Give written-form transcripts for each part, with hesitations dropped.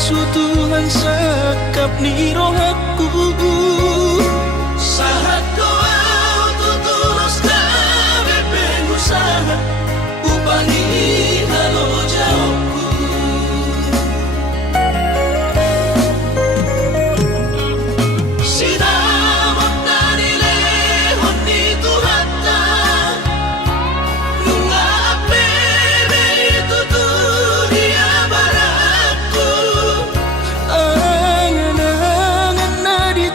kasutuhan sakap ni rohaku. Sahat kau tutulos kami pengusaha upani halo jauhku. Sinamot na nilehon ni Tuhata nunga apere tutulia baratku. Angan-angan na di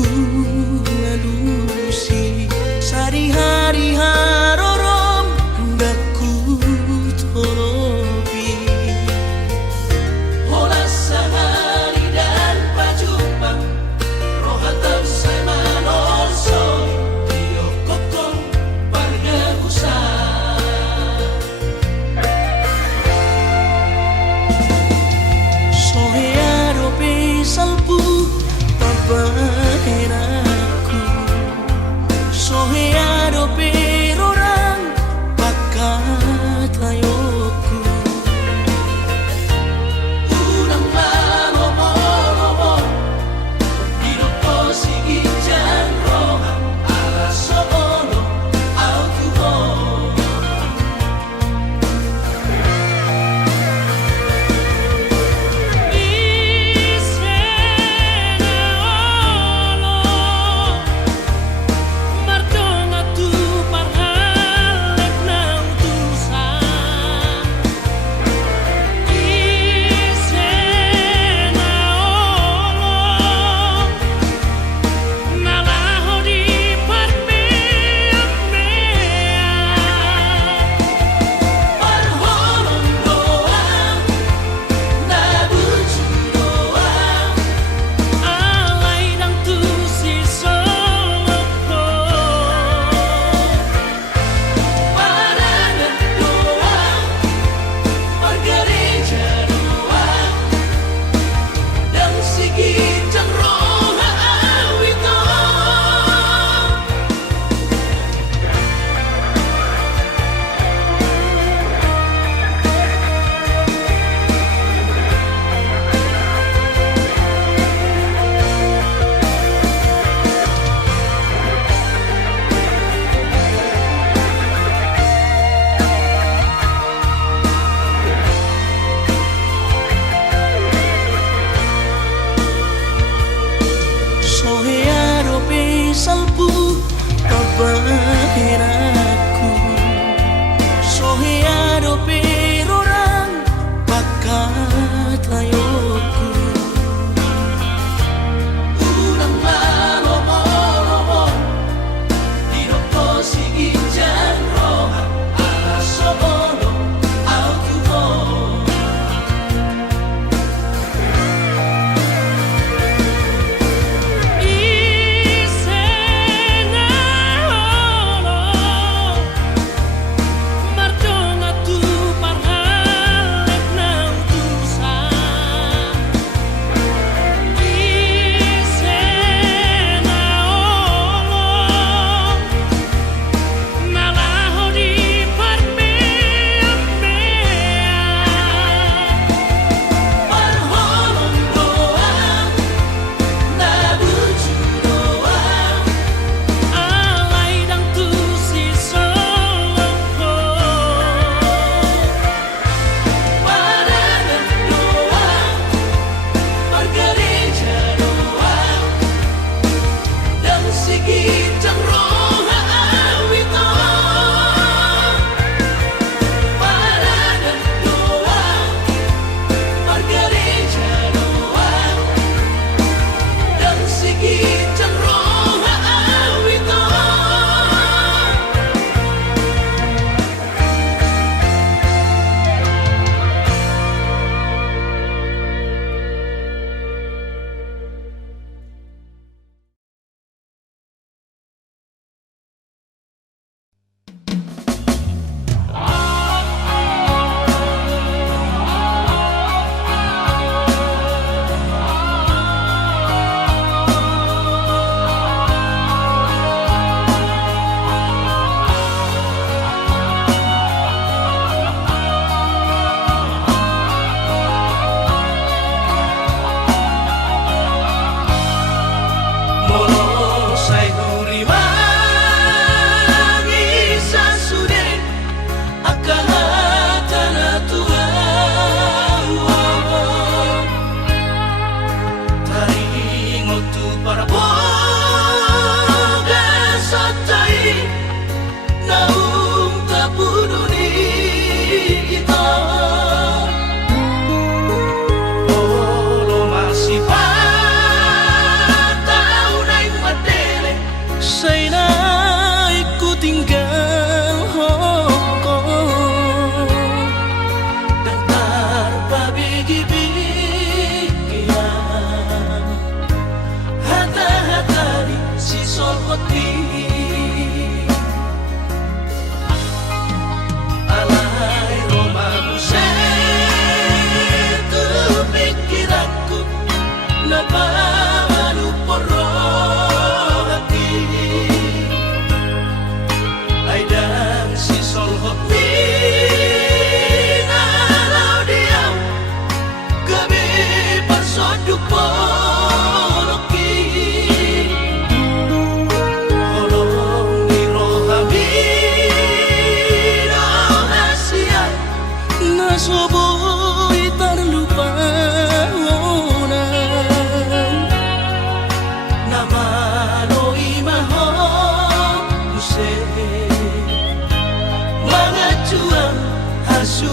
ku lalusi sari-hari harorom hendak ku tolobi Hola sahari dan pajupang rohatam saya manolso iyo kokong parga usah soheado pe salpu papahena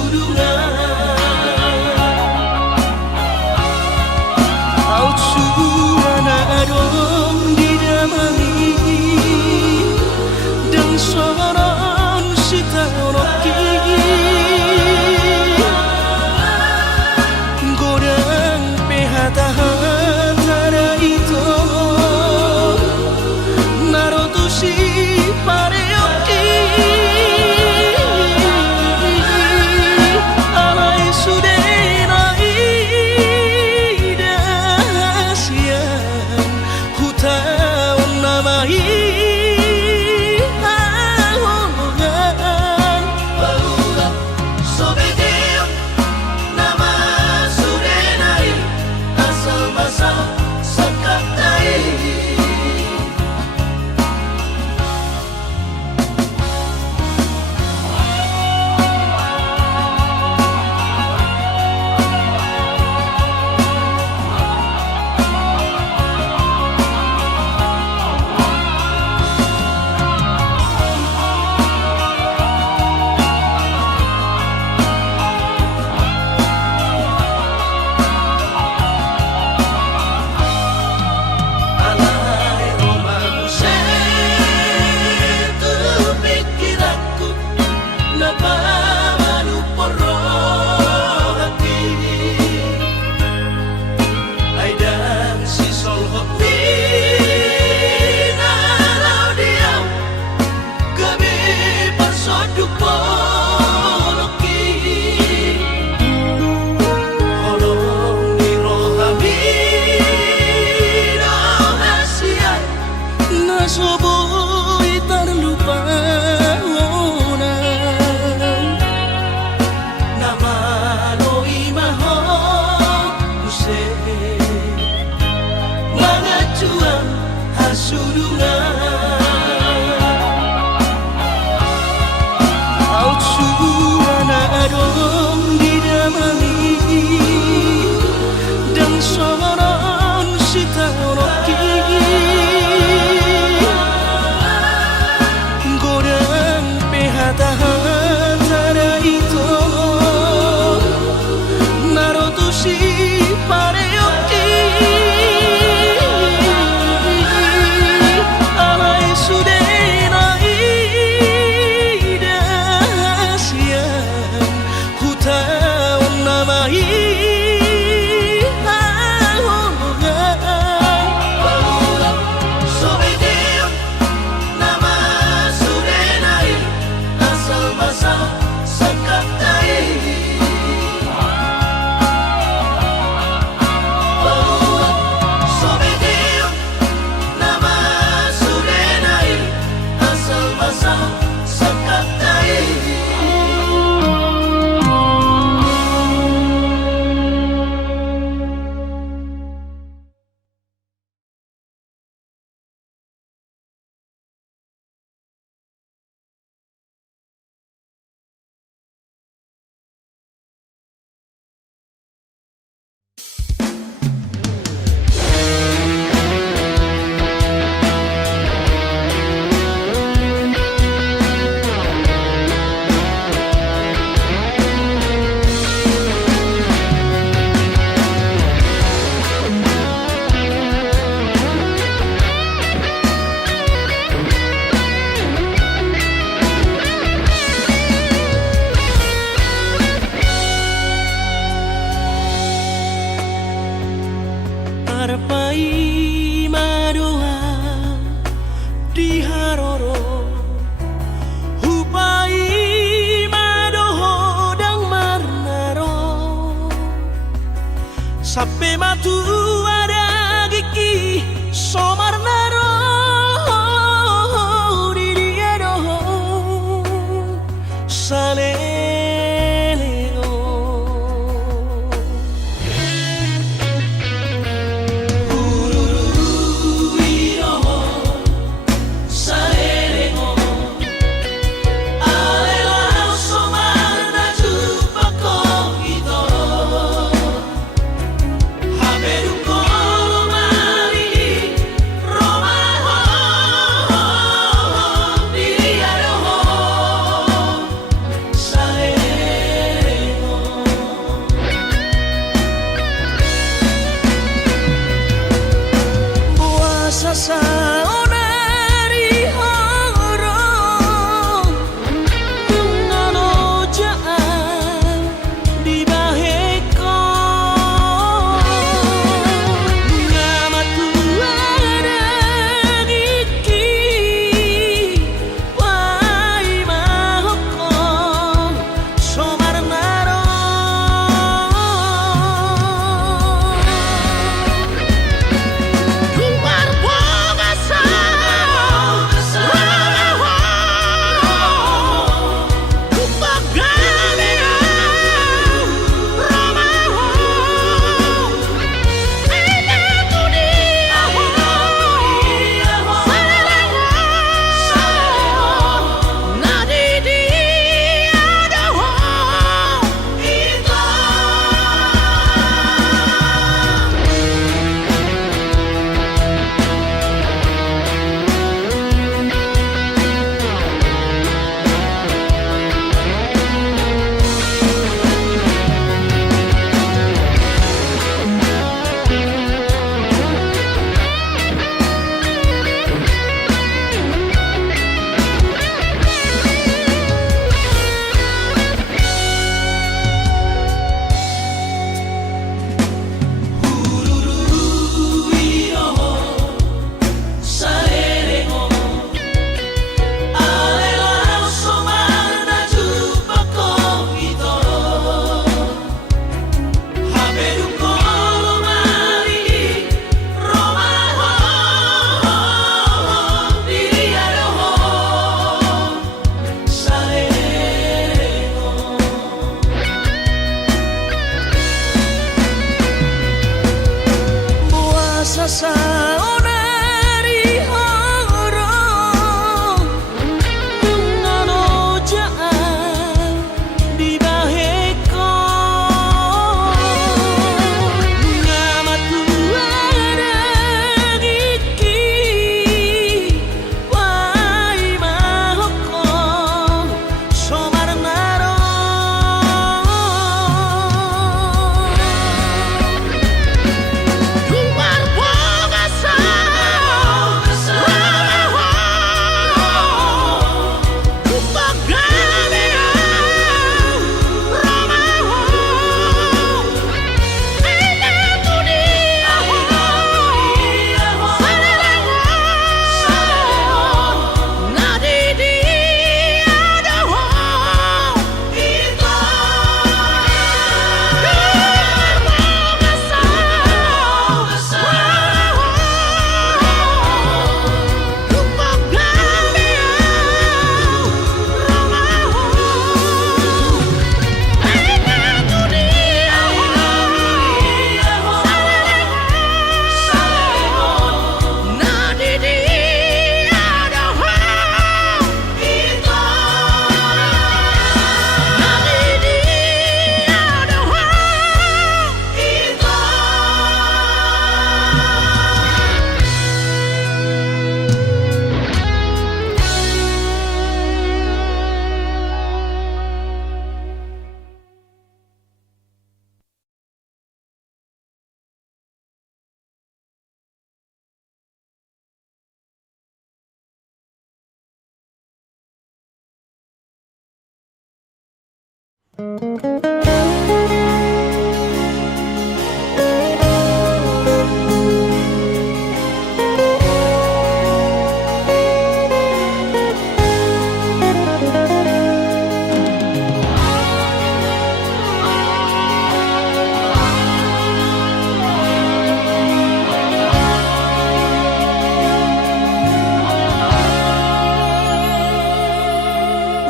tudungan Au curana adong didamai Dan soron sita roki Godang pehata-hata itu Narotusi pareoki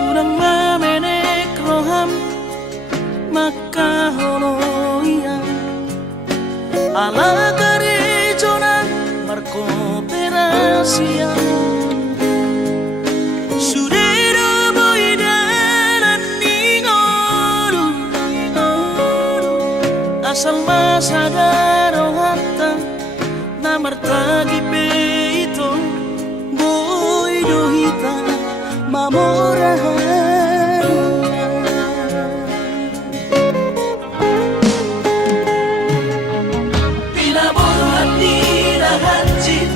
Urang mamenek roham maka holoian ala garejona markooperasian sudero boidanan ningoru asal masadaro hatta namartagi peito boido hita mamorahan pinabuhat ni lahatid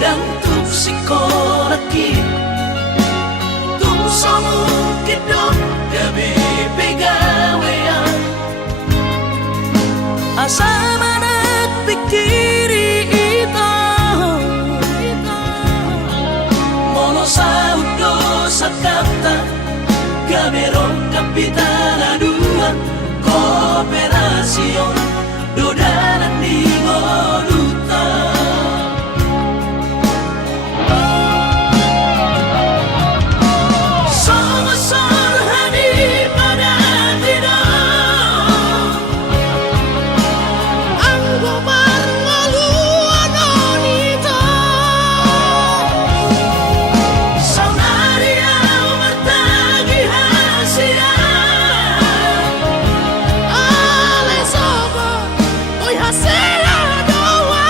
dan tupsikolaki tumsomukidon gabi pegawean asama nagpikiri ito mono sa udo sa kapta gamerong kapitana dua kooperasyon dodanan di moduta Somasol hani pada tidak ang gomarngaluan onito saunaria martagi hasian ale sobo oy hasela doa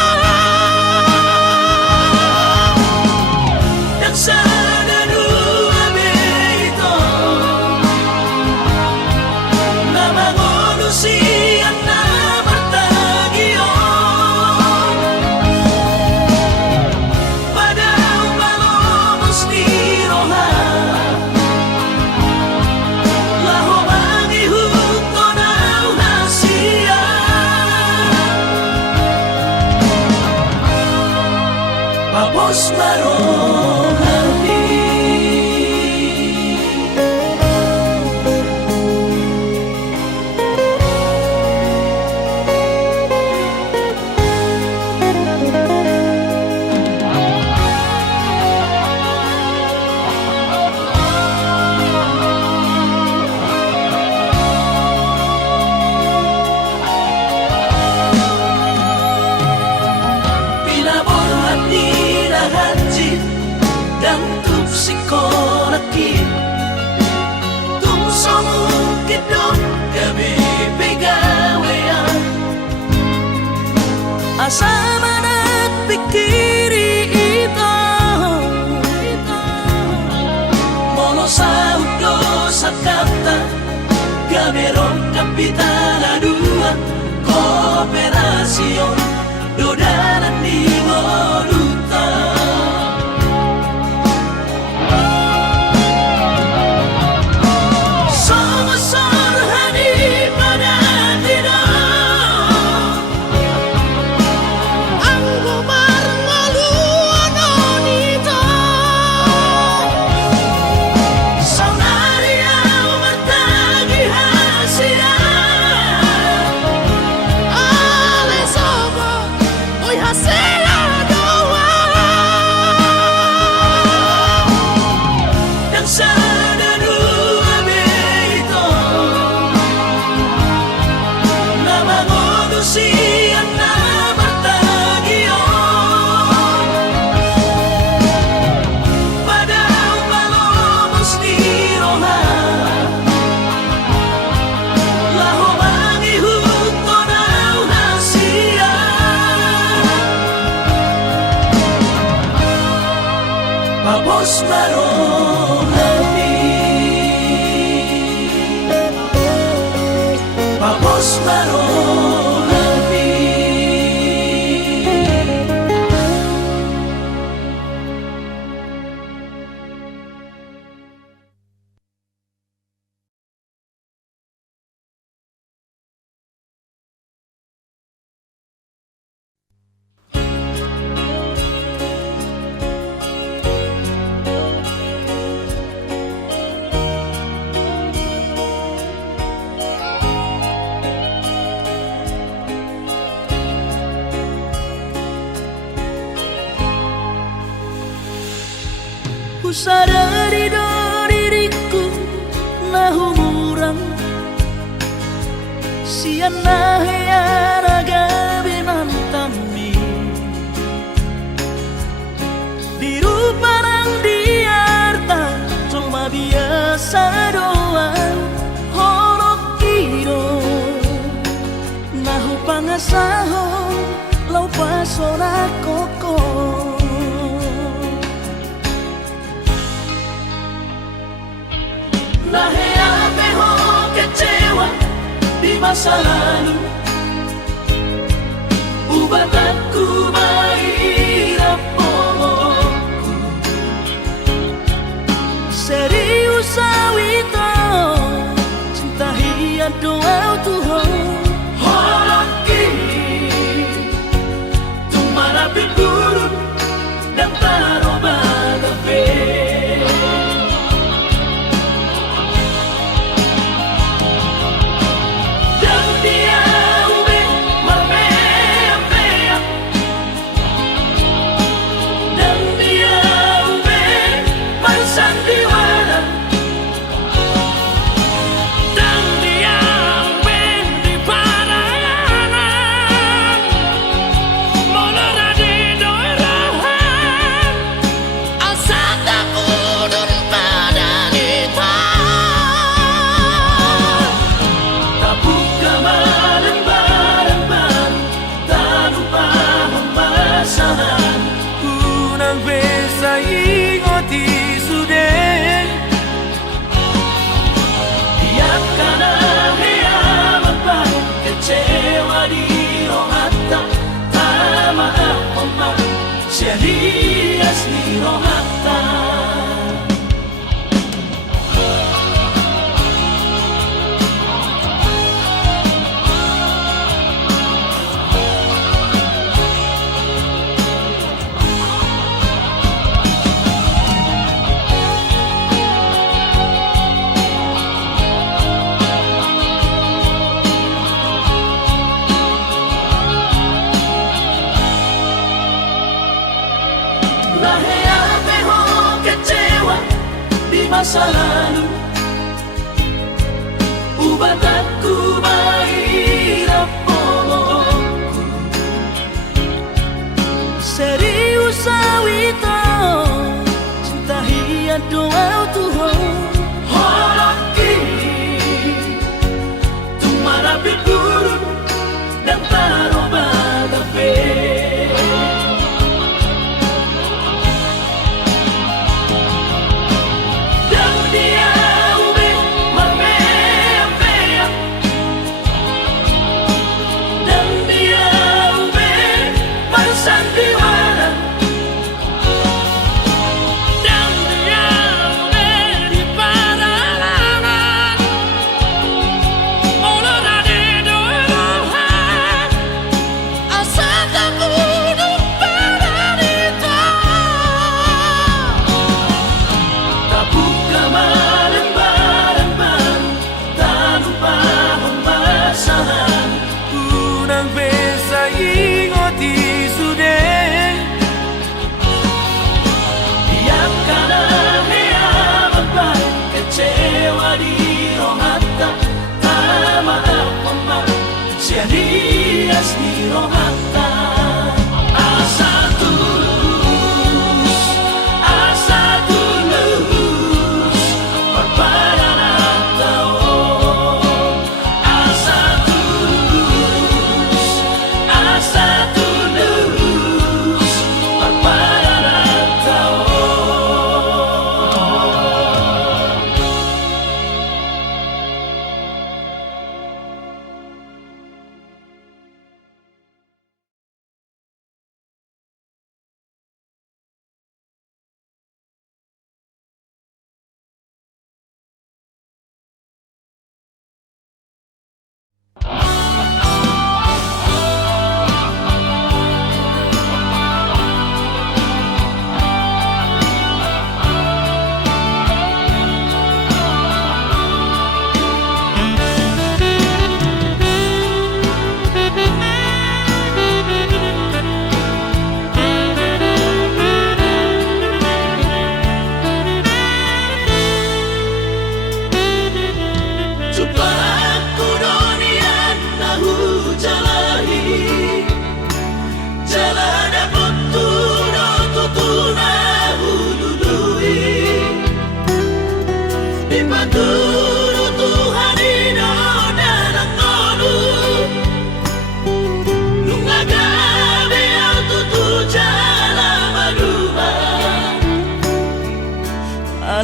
yang sana dua beito namangolusian na martagion padao malomos ni roha laho mangihuto na hasian papos marohani pinabuhat ni lahatid dan tupsikolaki tumsomukidon gabi pegawean asama nagpikiri ito mono sa udo sa kapta gamerong kapitana dua kooperasyon dodanan di moduta Somasol hani pada tidak ang gomarngaluan onito saunaria martagi hasian ale sobo oy hasela doa yang sana dua beito namangolusian na martagion padao malomos ni roha laho mangihuto na hasian papos marohani papos marohani sadari do diriku na humurang siana hea gabinan tami biru parang diarta cuma biasa doang horok kiro nahu pangasaho lau pasora koko nahea peho kecewa di masa lalu ubatanku maira pomoku serius awito cinta hiat doa Tuhan horok kini tumara pipurun dan taroba kafe unang besa ingoti sude biarkan hea memang kecewa di rohata tak maaf omak serius di rohata nahea peho kecewa di masa lalu ubatanku maira pomoku serius awito cinta hiat doa Tuhan horok kini tumara pipurun dan taroba kafe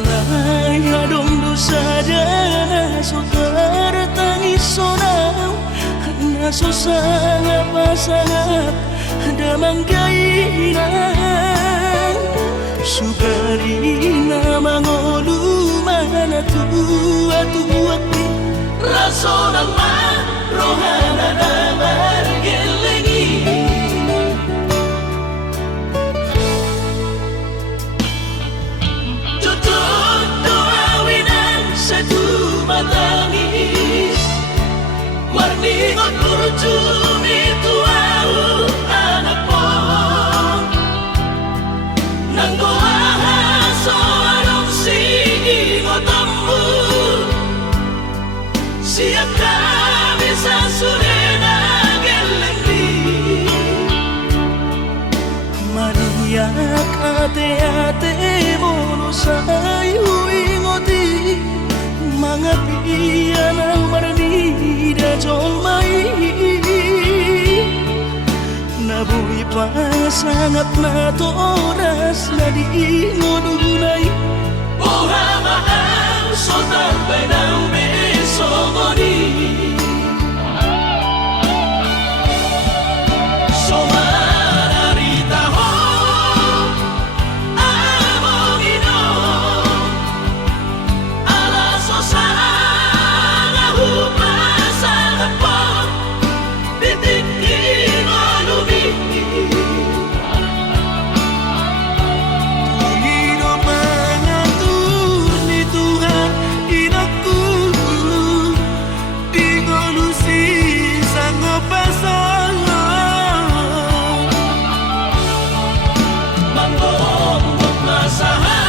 Manay adong dosa dana sotar tangis sonau naso sangap pasangap damang kainan sugari na mangolu mana tua-tua raso ng rohana na margelengi tutut doawinan satu matangis warningot kurjumi tuau anak mo nang goaha soarong singotammu siap kami sasurena gelengdi maniak ate-ate mono sayu ingoti mangapian ang marnida jomai nabuhi pasangat na toras na di ngodunay buha mahal sotar benang besomoni somararita ho amongino ala sosanga hupasanga po bitik inolumi Tungido mengatur ni Tuhan inaku dingolusi sanggup pasangan Manggong masahala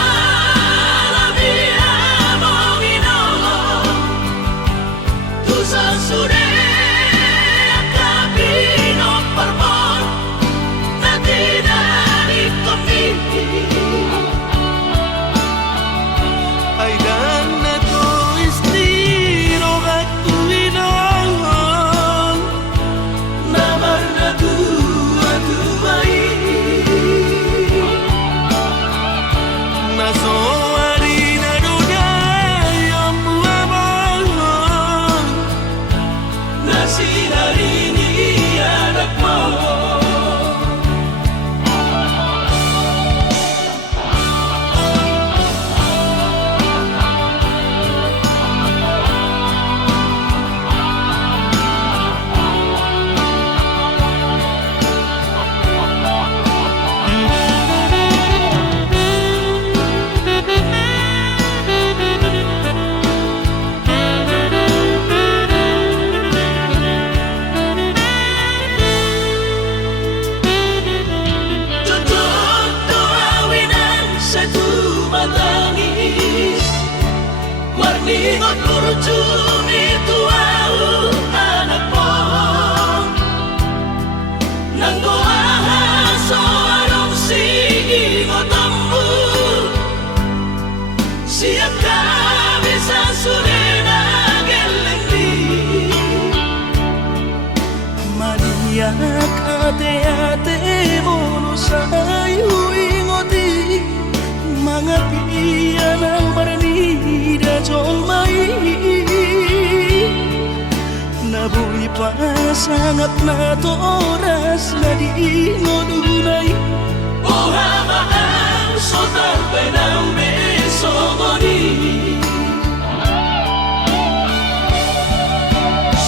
biya mongino Tusa sude akabino permon Nanti dari komiti Ay dan ako istiro aku inong Namar na tua-tuai Naso harina dudai yang buabang Nasi hari ini anak mau Warningot kurjumi tuau anak mo nang goaha soarong singotammu siap kami sasurena gelengdi maniak ate-ate mono sayu ingoti mangapian ang marnida jomai nabuhi pasangat na toras na di ngodunay buha mahal sotar benang besomoni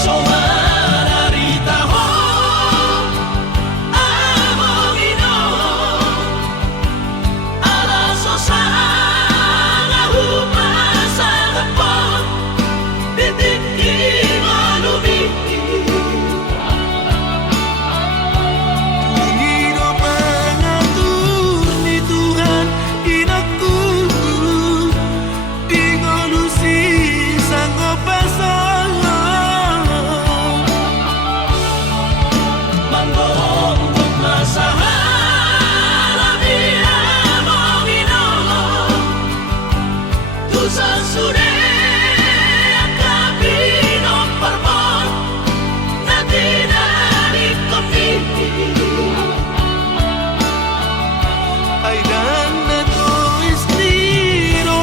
somararita ho amongino ala sosanga hupasanga po bitik inolumi Tungido mengatur ni Tuhan inaku dingolusi sanggup pasangan Manggong masahala biya mongino Tusa sude akabino permon Nanti dari komiti Ay dan ako istiro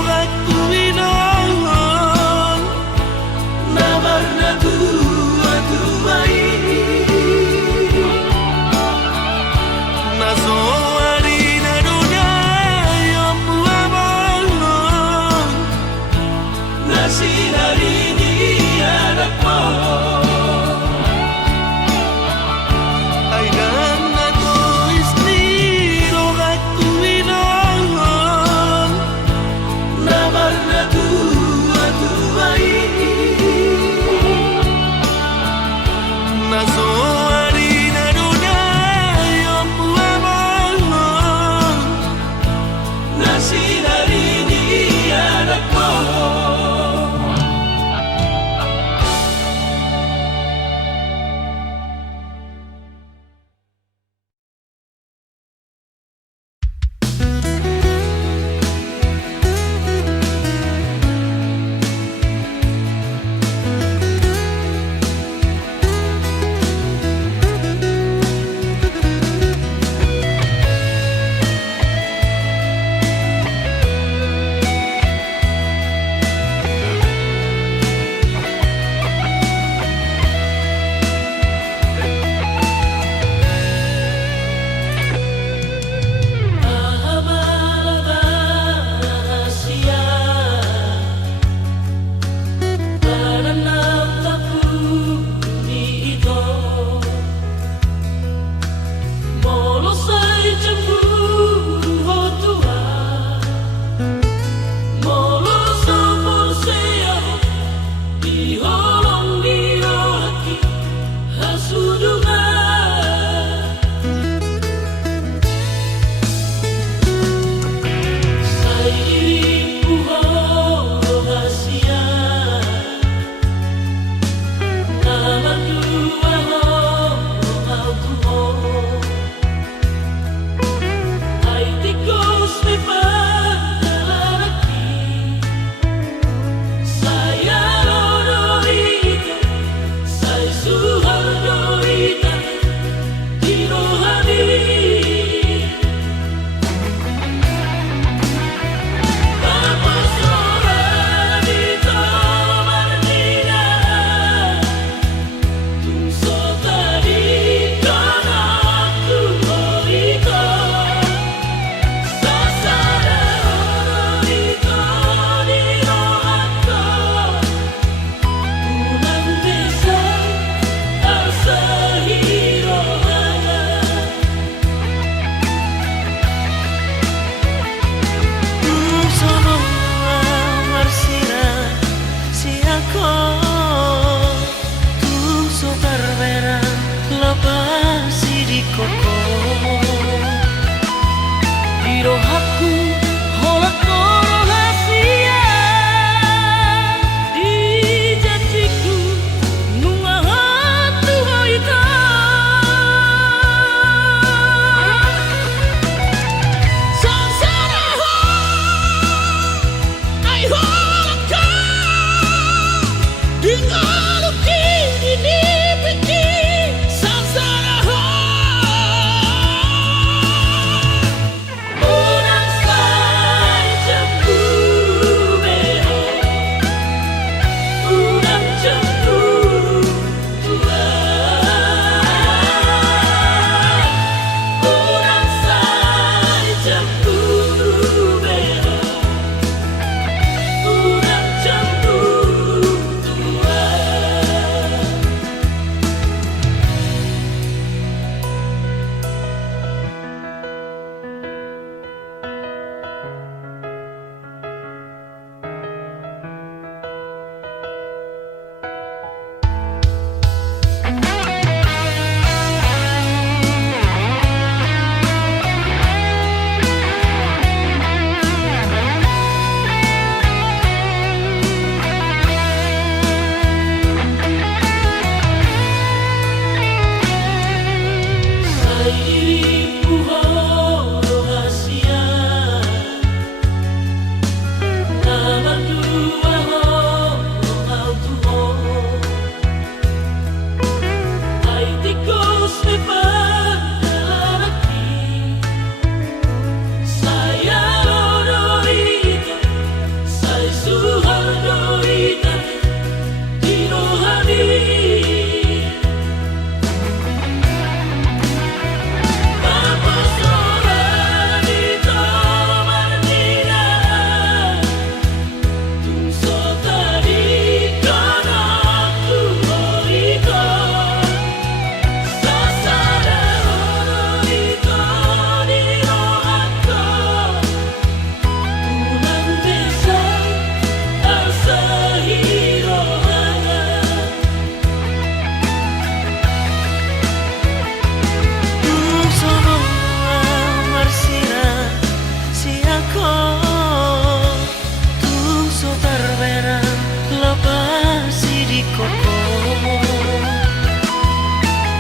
basi di koko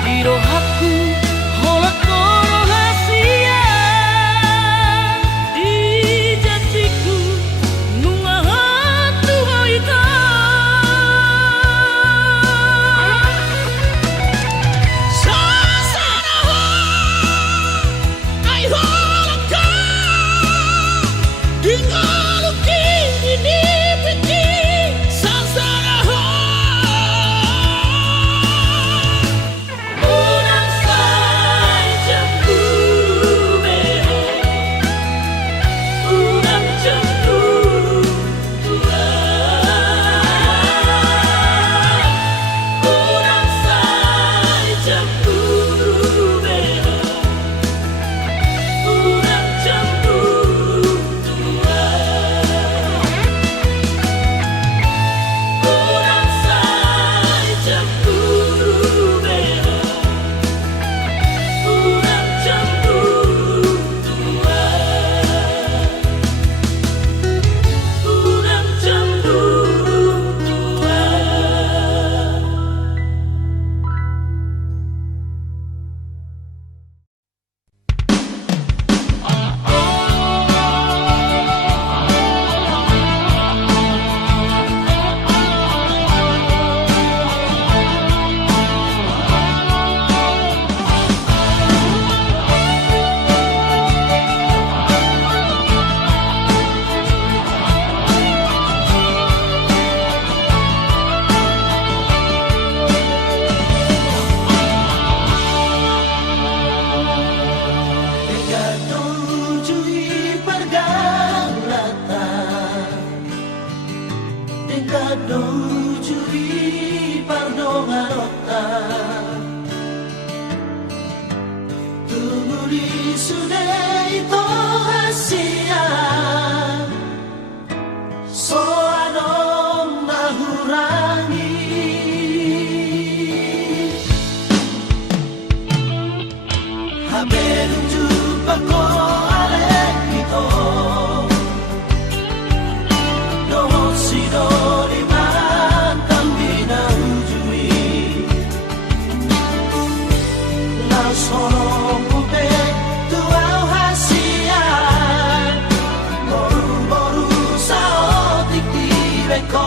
di rohaku holak koro hasia di jatiku nunga hatu hoita sasana ho ai holak ka di ngaluki ini piti sasana ho unang sai jamku meho unang jamku tua unang sai jamku meho unang jamku tua unang sai jamku meho unang jamku tua unang jamku tua. Tujui pergalata tujui pardongarota tumuli sunai to hasia so anong nahurangi habelum jumpa ko alek ito no sino di man tambi na ujui la sono pupe tuau hasia boru boru sao tikti beko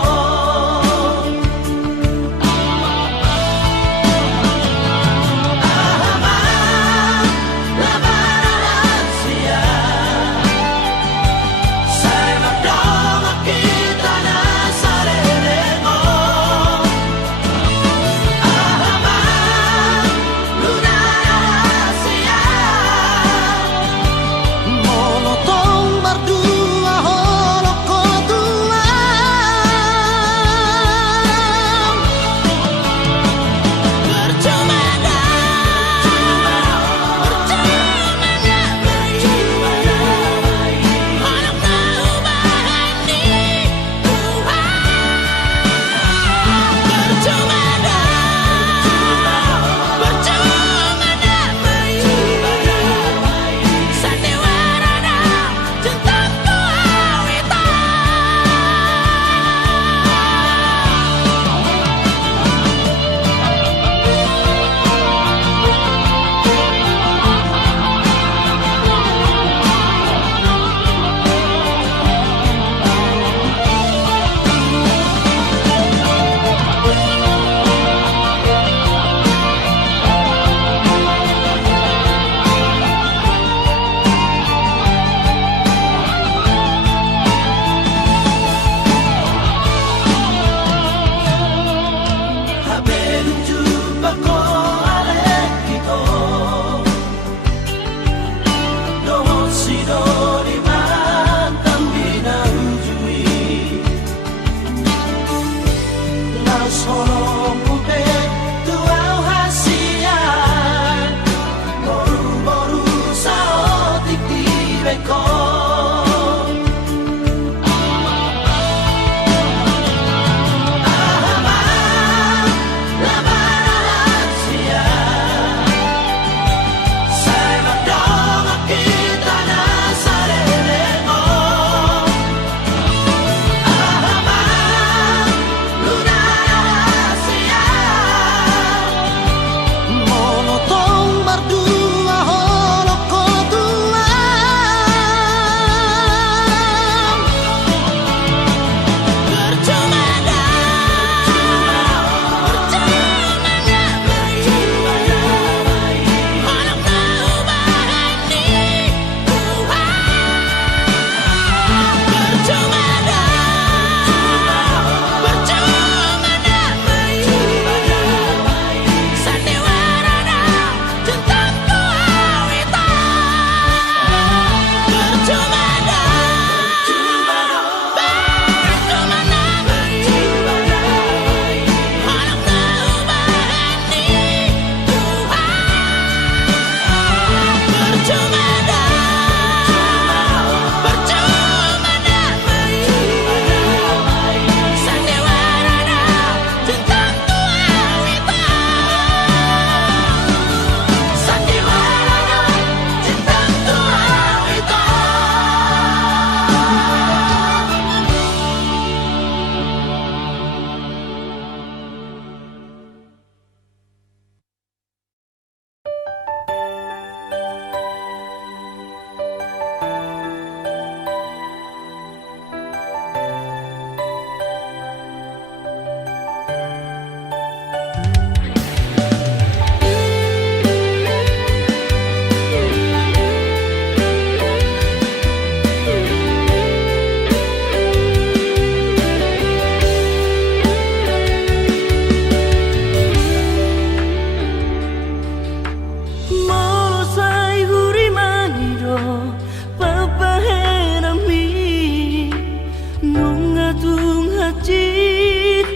majid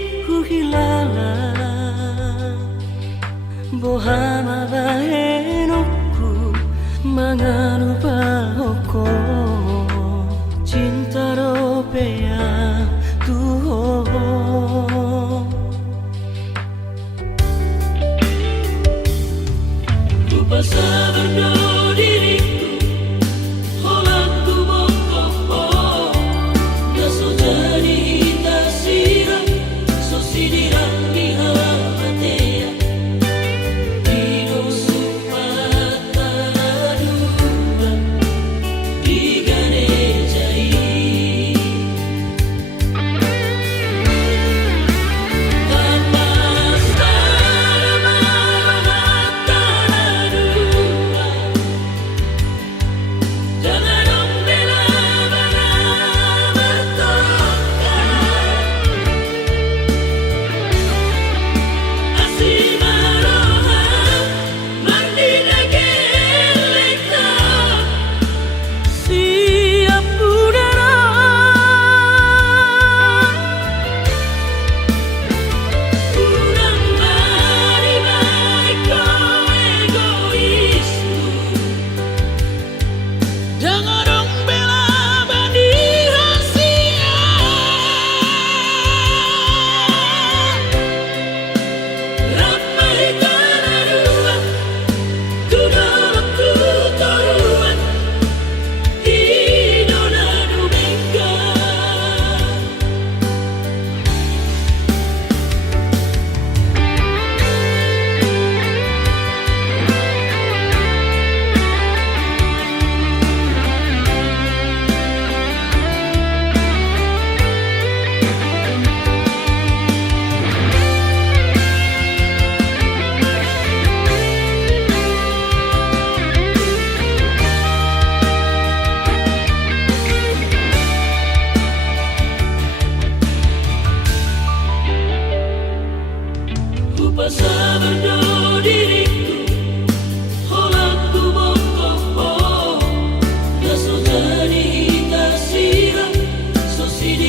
hilala bohana bahenokku manganubahoko cinta ropea tuho ku pasar diriku holatku mokopo daso jadi hita siram so sidiran di halatea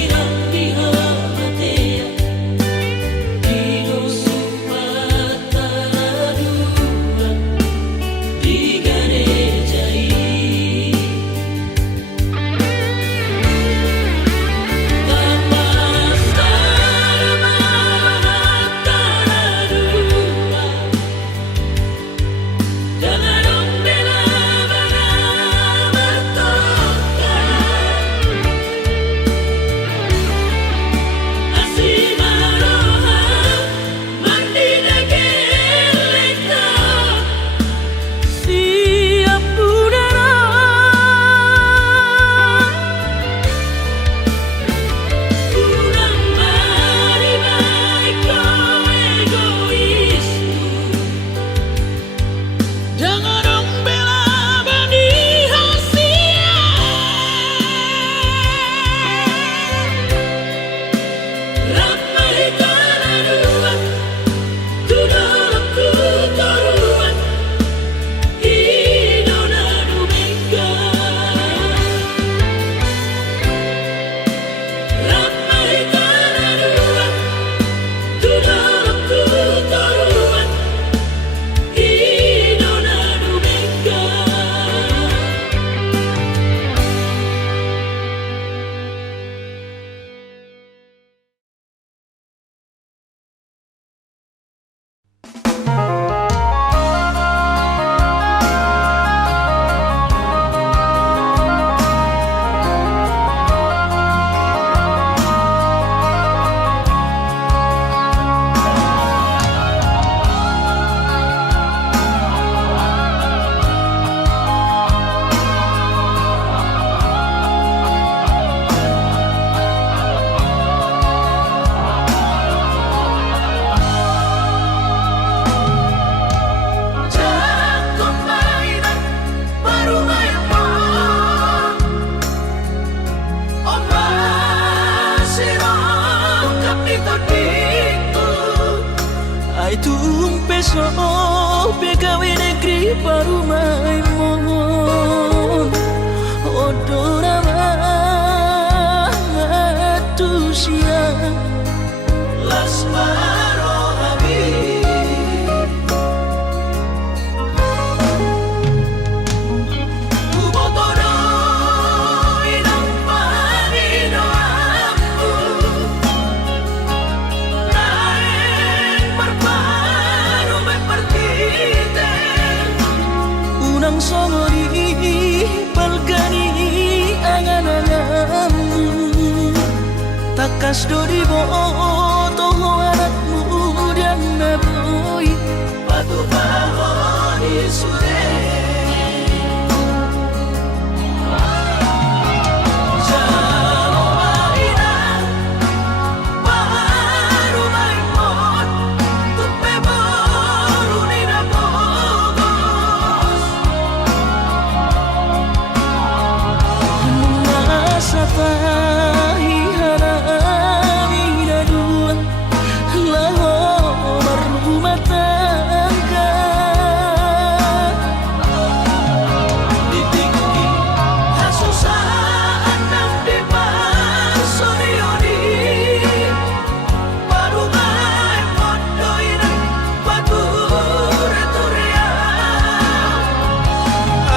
so begawe negeri parumai mohon odora tu manusia. Lasmaro Habib Kubotono inang panino aku naik berparu berpartite Unang somori palgani angan-anganmu takas dori boto anakmu dan naboy batu bahoni sure jalo maina baru maimon tupe baru nina bogos masa tahi harami dadua laho berumah tangga ditinggi hasusaan nang di pasorioni baru main mondoina batu returia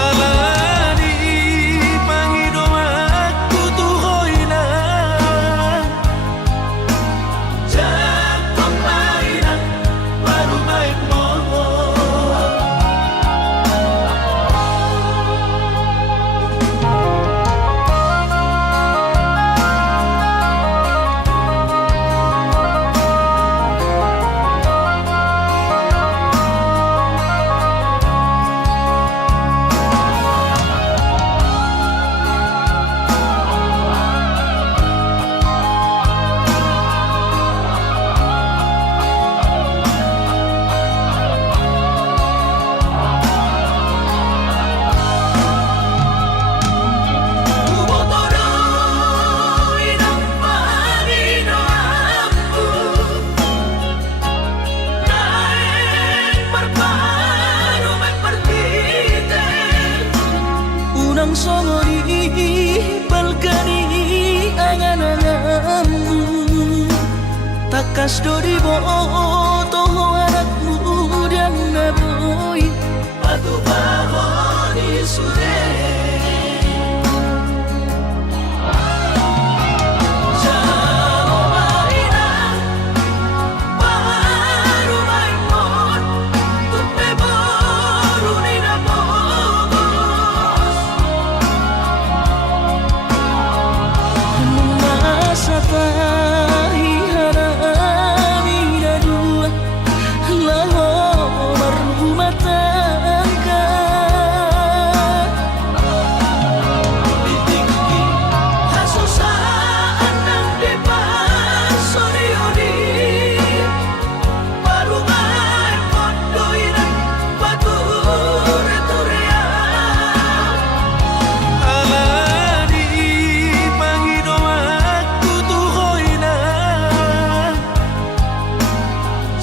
alani pangido aku tuhoina jatuh mainan baru main moho Kubotono inang panino aku naik berparu berpartite unang somori palgani angan-anganmu takas dori boto anakmu dan naboy batu bahoni sure jalo maina baru maimon tupe baru nina bogos masa tahi harami dadua laho berumah tangga ditinggi hasusaan nang di pasorioni baru main mondoina batu returia alani pangido aku tuhoina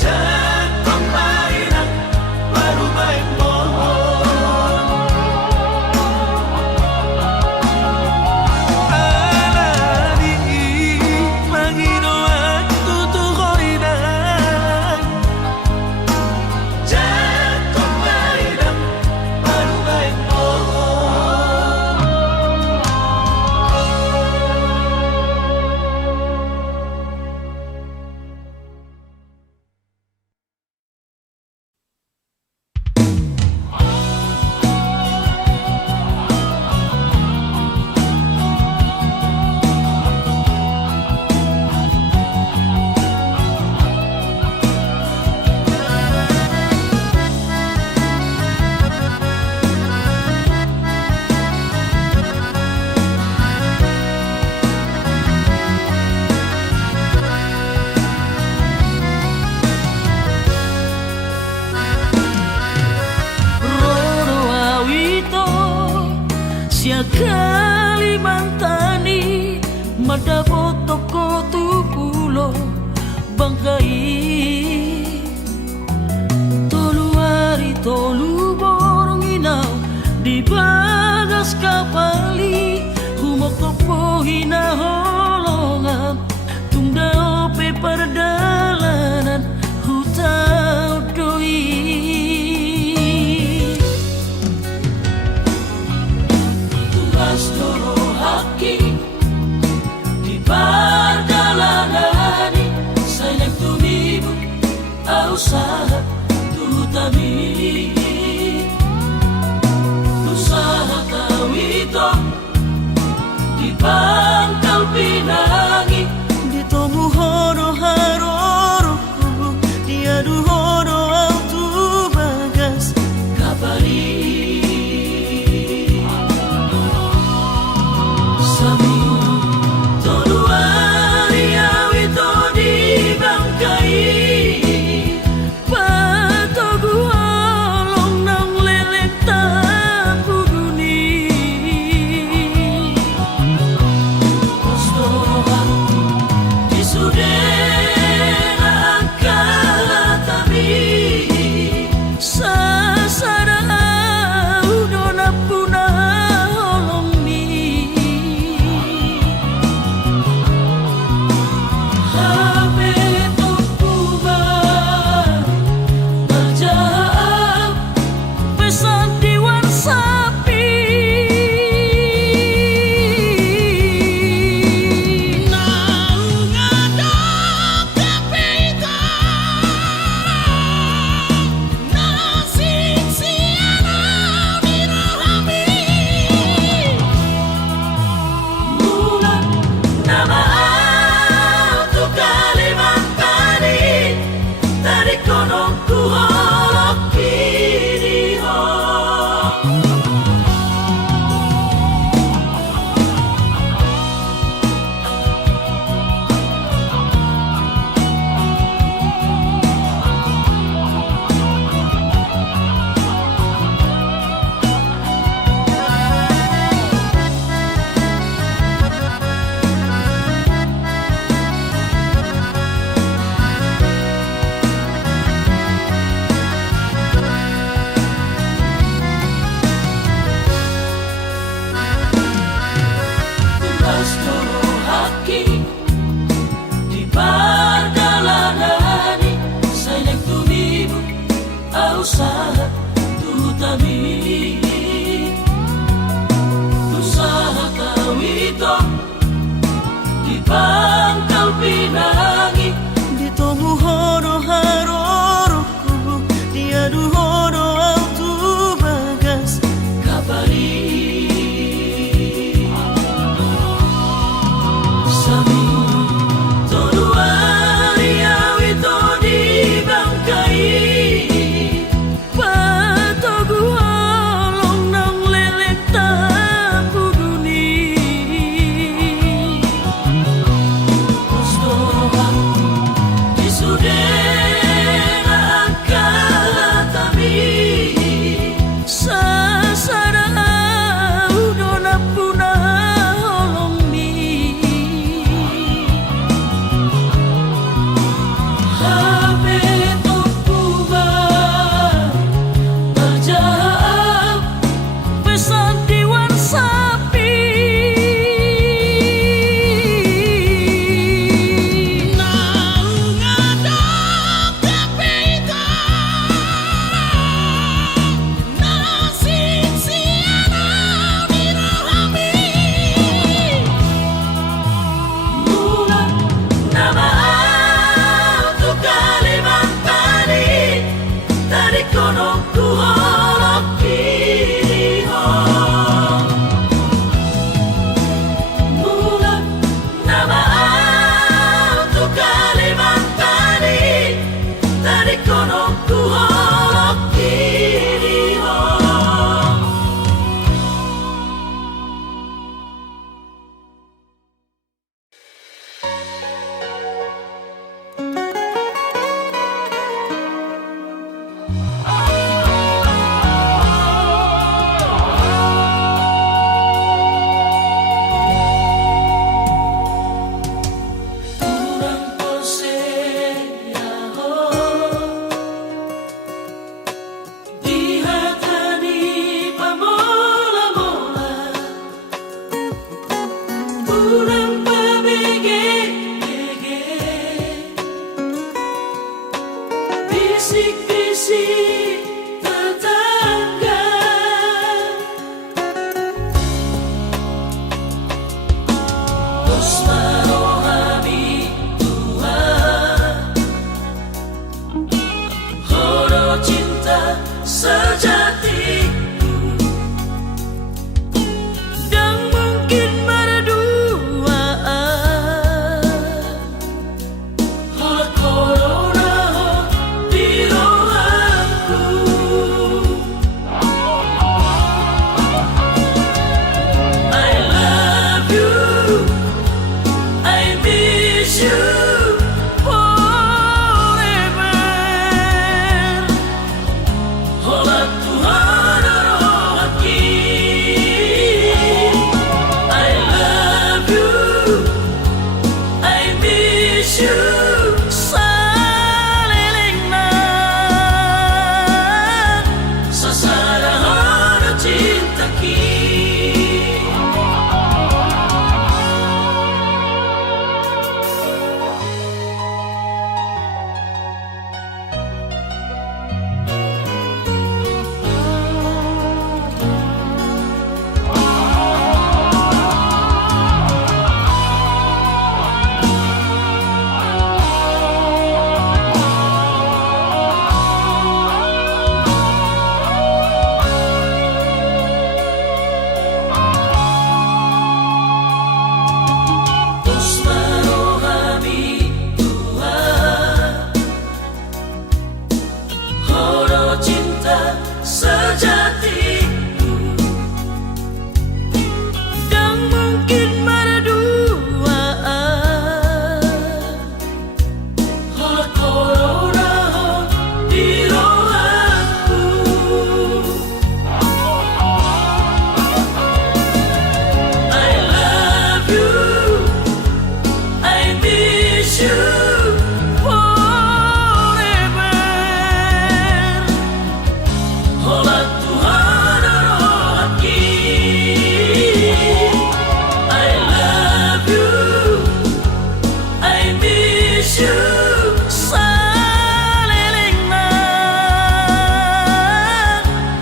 jatuh mainan baru main moho alani pangido aku tuhoina jatuh mainan baru main moho Roro awito sia Kalimantani madaboto ko tukulo bangkai tolu hari tolu borong inaw di bagas kapali humok po hinaholongan tu usaha tutami usaha tawito di Pangkal Pinang Dito muhono haroroku Dia duhono autu bagas kabari sami toluari awito di Bangkai patogu holong nang lelek tapuduni Kostorohan disudera kalatami sasara udona puna holong mi Habe tokuba berjahap pesan diwan sapi naungadok kapita nasik siana mirohami Mulan nama tu Kalimantan dari konon ku holok kini ho Pastoro haki di perjalanani saya tumibu usaha tutami usaha tawito di Pangkal Pinang Dito muhono haroroku Dia duhono autu bagas kabari sami toluari awito di Bangkai patogu holong nang lelek tapuduni Kostorohan disudera kalatami sasara udona puna holong mi Habe tokuba berjahap pesan diwan sapi naungadok kapita nasik siana mirohami Mulan nama tu Kalimantan dari konon ku holok kini ho Mulan nama tu Kalimantan dari konon ku holok kini ho you salilingna sasarahan cinta kita. Sejatiku dan mungkin berduaan oleh corona di rohaku. I love you, I miss you forever. Olah Tuhan rohaki, I love you, I miss you salilingna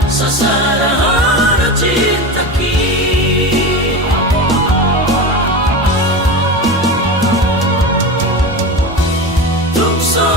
sasarahan cinta kita. Tungso